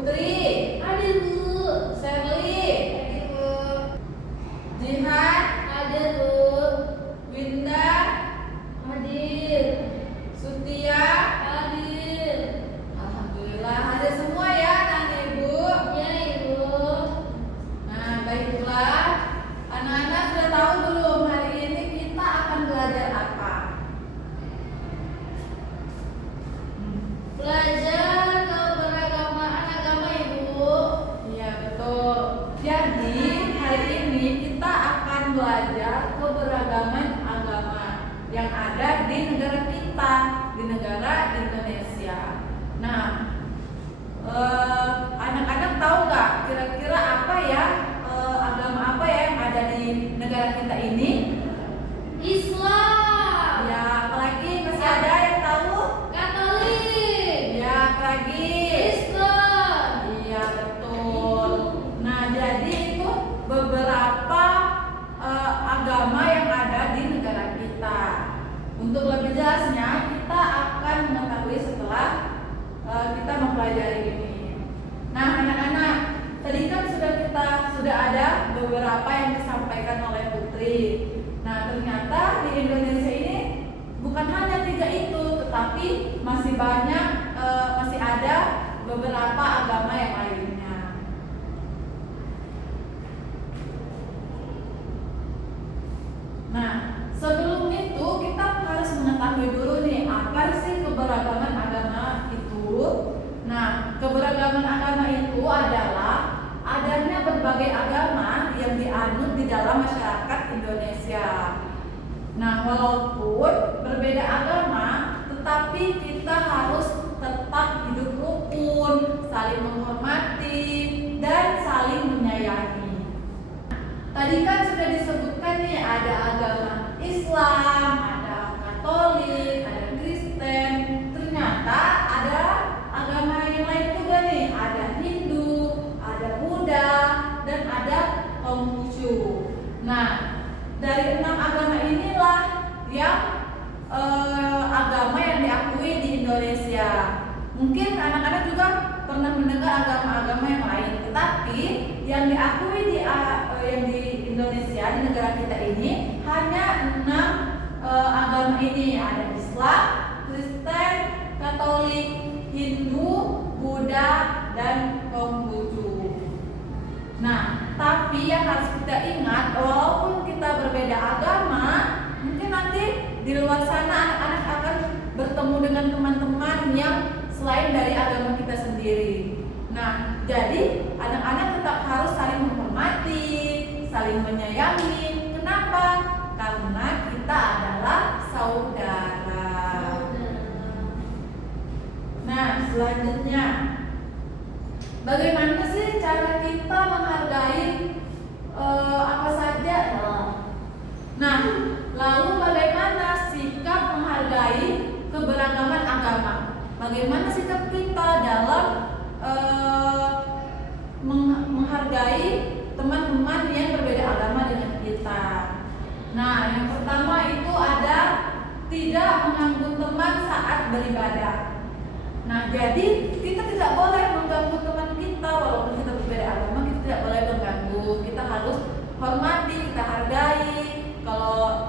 Putri, Hadir Bu. Sherly, Hadir Bu. Jihan, Hadir Bu. Winda, Hadir. Sutia. Hadir. Alhamdulillah hadir semua ya anak ibu. Ya Ibu. Nah baiklah, anak-anak sudah tahu belum hari ini kita akan belajar apa? Belajar keberagaman agama Ibu. Iya betul. Jadi hari ini kita akan belajar keberagaman agama yang ada di negara kita, di negara Indonesia. Nah, anak-anak tahu nggak kira-kira apa ya agama apa ya yang ada di negara kita ini? Islam. Ya, apalagi masih ada yang tahu? Katolik. Ya, apalagi? Kristen. Iya betul. Nah jadi itu beberapa agama yang ada di negara kita. Untuk lebih jelasnya kita akan mengetahui setelah kita mempelajari ini. Nah anak-anak, tadi kan sudah ada beberapa yang disampaikan oleh Putri. Nah ternyata di Indonesia ini bukan hanya 3 itu, tetapi masih banyak, masih ada beberapa agama yang lainnya. Nah, sebelum itu kita harus mengetahui dulu nih apa sih keberagaman agama itu. Nah, keberagaman agama itu adalah adanya berbagai agama yang dianut di dalam masyarakat Indonesia. Nah, walaupun berbeda agama, tetapi kita harus tetap hidup rukun, saling menghormati, dan saling menyayangi. Tadi kan sudah disebutkan nih ada agama Islam, ada Katolik, ada Kristen. Ternyata ada agama yang lain juga nih, ada Hindu, ada Buddha, dan ada Konghucu. Nah, dari 6 agama inilah yang agama yang diakui di Indonesia. Mungkin anak-anak juga pernah mendengar agama-agama yang lain, tetapi yang diakui yang di Indonesia, di negara kita ini hanya 6 agama ini. Ada Islam, Kristen, Katolik, Hindu, Buddha, dan Konghucu. Nah, tapi yang harus kita ingat, walaupun kita berbeda agama, mungkin nanti di luar sana anak-anak akan bertemu dengan teman-teman yang selain dari agama kita sendiri. Nah, jadi anak-anak tetap harus saling menghormati, saling menyayangi. Kenapa? Karena kita adalah saudara. Nah, selanjutnya, bagaimana sih cara kita menghargai apa saja? Nah, lalu bagaimana sikap menghargai keberagaman agama? Bagaimana sikap kita dalam menghargai teman-teman yang berbeda agama dengan kita? Nah, yang pertama itu ada tidak mengganggu teman saat beribadah. Nah, jadi kita tidak boleh mengganggu teman kita walaupun kita berbeda agama, kita tidak boleh mengganggu. Kita harus hormati, kita hargai.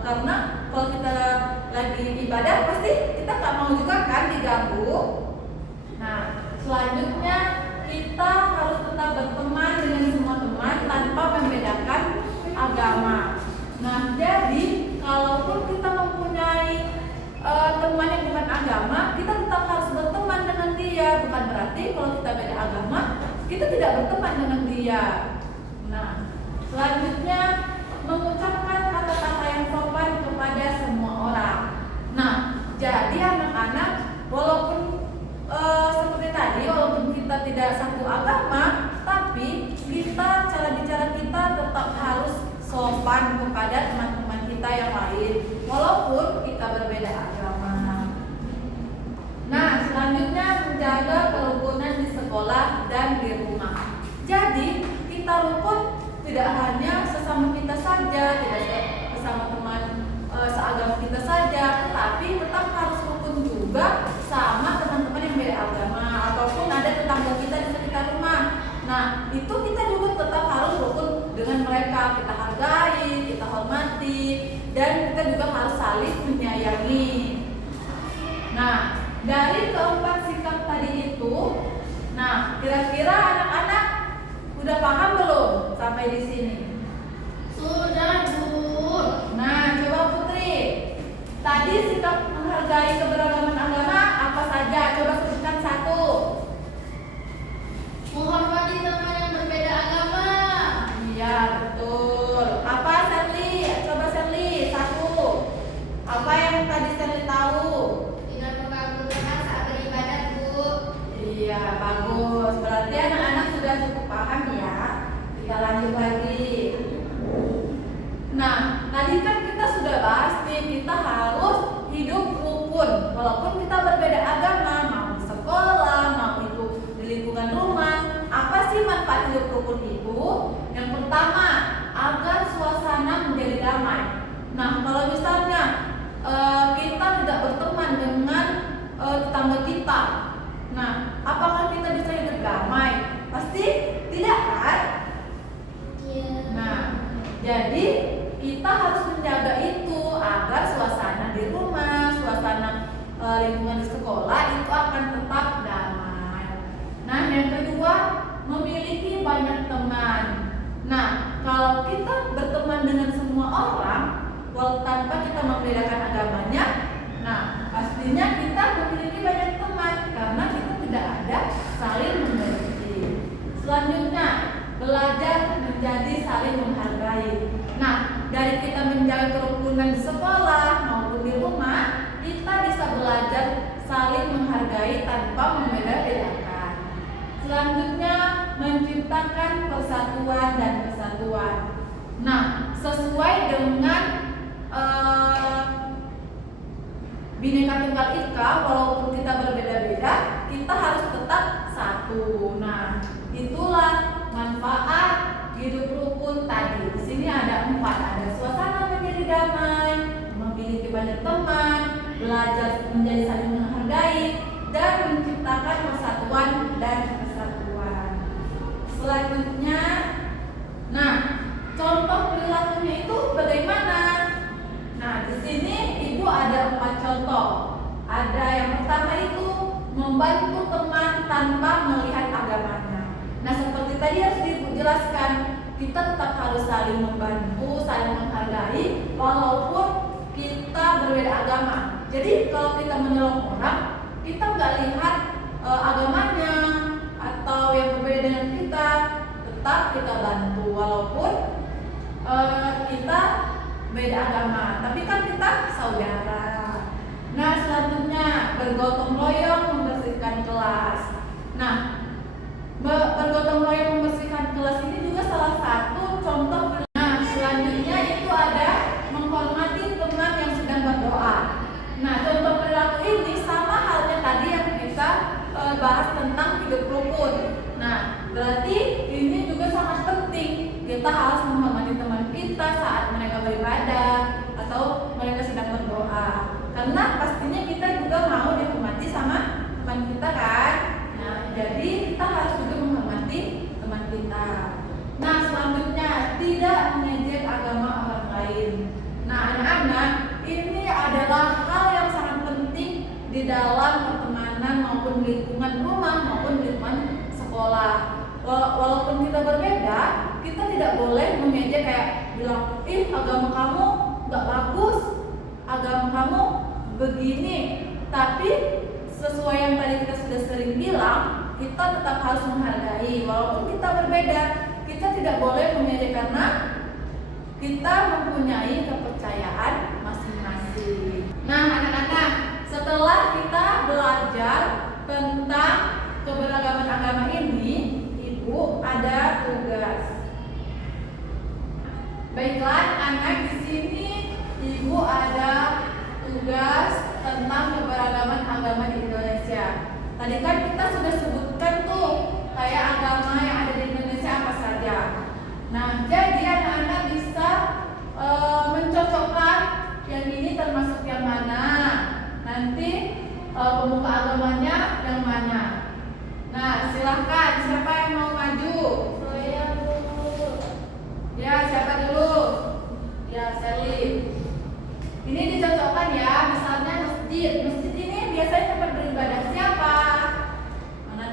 Karena kalau kita lagi ibadah pasti kita nggak mau juga kan diganggu. Nah, selanjutnya kita harus tetap berteman dengan semua teman tanpa membedakan agama. Nah, jadi kalaupun kita mempunyai teman yang bukan agama, kita tetap harus berteman dengan dia. Bukan berarti kalau kita beda agama, kita tidak berteman dengan dia. Nah, selanjutnya mengucapkan kata-kata yang sopan kepada semua orang. Nah, jadi anak-anak, walaupun seperti tadi, walaupun kita tidak satu agama, tapi cara bicara kita tetap harus sopan kepada teman-teman kita yang lain, walaupun kita berbeda agama. Nah, selanjutnya menjaga kerukunan di sekolah dan di rumah. Jadi kita rukun tidak hanya sesama kita saja, tidak sesama teman seagama kita saja, tetapi tetap harus rukun juga sama teman-teman yang beda agama ataupun ada tetangga kita di sekitar rumah. Kira-kira anak-anak udah paham belum sampai di sini? Sudah, Bu. Nah, coba Putri. Tadi sikap menghargai keberagaman agama apa saja? Coba sebutkan satu. Menghormati teman yang berbeda agama. Iya, betul. Apa Sherly? Coba Sherly, satu. Apa yang tadi Sherly tahu? Tidak mengagungkan saat beribadat, Bu. Iya, bagus. Berarti anak-anak sudah cukup paham ya. Kita lanjut lagi. Nah, tadi kan kita sudah bahas nih, kita harus hidup rukun. Walaupun kita berbeda agama, mau di sekolah, mau itu di lingkungan rumah. Apa sih manfaat hidup rukun itu? Yang pertama, agar suasana menjadi damai. Nah, kalau misalnya kita tidak berteman dengan tetangga kita, nah, apakah kita bisa hidup damai? Pasti tidak kan? Iya. Nah, jadi kita harus menjaga itu agar suasana di rumah, suasana lingkungan di sekolah itu akan tetap damai. Nah, yang kedua, memiliki banyak teman. Nah, kalau kita berteman dengan semua orang, walau tanpa kita membedakan agamanya, nah pastinya kita memiliki banyak teman karena kita tidak ada saling memiliki. Selanjutnya, belajar menjadi saling menghargai. Nah, dari kita menjaga kerukunan di sekolah maupun di rumah, kita bisa belajar saling menghargai tanpa membeda-bedakan. Selanjutnya, menciptakan persatuan dan kesatuan. Nah, sesuai dengan Bhinneka Tunggal Ika, walaupun kita berbeda-beda, kita harus tetap satu. Nah, itulah manfaat hidup rukun tadi. Di sini ada 4, ada suasana menjadi damai, memiliki banyak teman, belajar menjadi saling menghargai, dan menciptakan persatuan dan kesatuan. Selanjutnya, nah, contoh perilakunya itu bagaimana? Nah, di sini Ibu ada 4 contoh. Ada yang pertama itu membantu teman tanpa melihat agamanya. Nah, seperti tadi harus Ibu jelaskan, kita tetap harus saling membantu, saling menghargai, walaupun kita berbeda agama. Jadi kalau kita menolong orang, kita nggak lihat agamanya atau yang berbeda dengan kita, tetap kita bantu walaupun kita beda agama, tapi kan kita saudara. Nah, selanjutnya bergotong royong membersihkan kelas. Nah, bergotong royong membersihkan kelas ini juga salah satu contoh. Nah, selanjutnya itu ada menghormati teman yang sedang berdoa. Nah, contoh perilaku ini sama halnya tadi yang kita bahas tentang hidup rukun. Nah, berarti ini juga sangat penting. Kita harus menghormati teman kita saat mereka beribadah atau mereka sedang berdoa. Karena pastinya kita juga mau dihormati sama teman kita kan. Nah, jadi kita harus juga menghormati teman kita. Nah, selanjutnya tidak mengejek agama orang lain. Nah, anak-anak, ini adalah hal yang sangat penting di dalam pertemanan maupun lingkungan rumah maupun lingkungan sekolah. Walaupun kita berbeda, kita tidak boleh mengejek kayak bilang, ih agama kamu gak bagus, agama kamu begini. Tapi sesuai yang tadi kita sudah sering bilang, kita tetap harus menghargai. Walaupun kita berbeda, kita tidak boleh mengejek karena kita mempunyai kepercayaan masing-masing. Nah, anak-anak, setelah kita belajar tentang keberagaman agama ini, Ibu ada tugas. Baiklah, anak, di sini Ibu ada tugas tentang keberagaman agama di Indonesia. Tadi kan kita sudah sebutkan tuh kayak agama yang ada di Indonesia apa saja. Nah, jadi anak-anak bisa mencocokkan yang ini termasuk yang mana. Nanti pemuka agamanya yang mana. Nah, silahkan, siapa yang mau maju? Saya, Bu. Ya, siapa dulu? Ya, Sherly. Ini dicocokkan ya, misalnya masjid. Masjid ini biasanya tempat beribadah siapa? Mana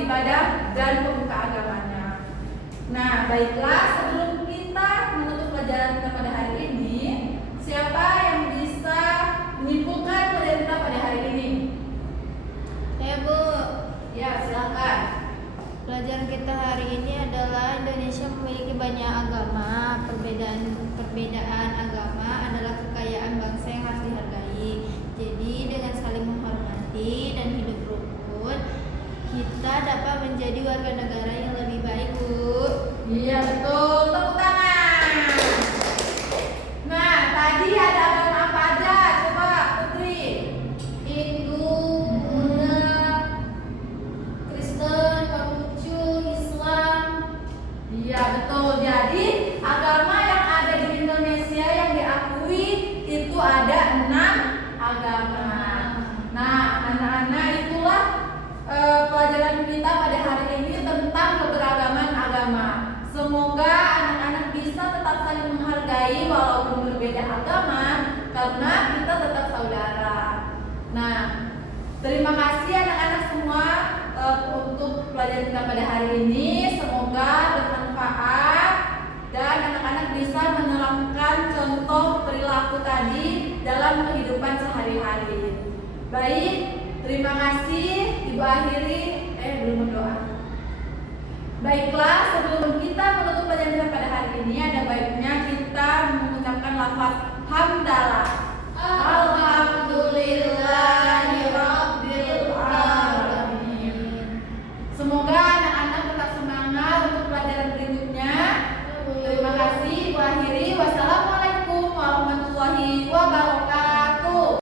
beribadah dan pemuka agamanya. Nah, baiklah, sebelum kita menutup pelajaran kita pada hari ini, siapa yang bisa menyimpulkan pelajaran kita pada hari ini? Saya, Bu. Ya, silakan. Pelajaran kita hari ini adalah Indonesia memiliki banyak agama. Perbedaan agama adalah kekayaan bangsa yang harus dihargai. Jadi dengan saling menghormati dan hidup rukun, kita dapat menjadi warga negara yang lebih baik, Bu. Iya, betul. Tepuk tangan. Nah, tadi ada agama apa aja? Coba Putri. Hindu, Buddha, Kristen, Konghucu, Islam. Iya, betul. Jadi agama yang ada di Indonesia yang diakui itu ada 6 agama. Nah, anak-anak, itulah pelajaran kita pada hari ini tentang keberagaman agama. Semoga anak-anak bisa tetap saling menghargai walaupun berbeda agama, karena kita tetap saudara. Nah, terima kasih anak-anak semua untuk pelajaran kita pada hari ini. Semoga bermanfaat dan anak-anak bisa menerapkan contoh perilaku tadi dalam kehidupan sehari-hari. Baik, terima kasih. Ibu akhiri, belum berdoa. Baiklah, sebelum kita menutup pelajaran kita pada hari ini, ada baiknya kita mengucapkan lafaz hamdalah.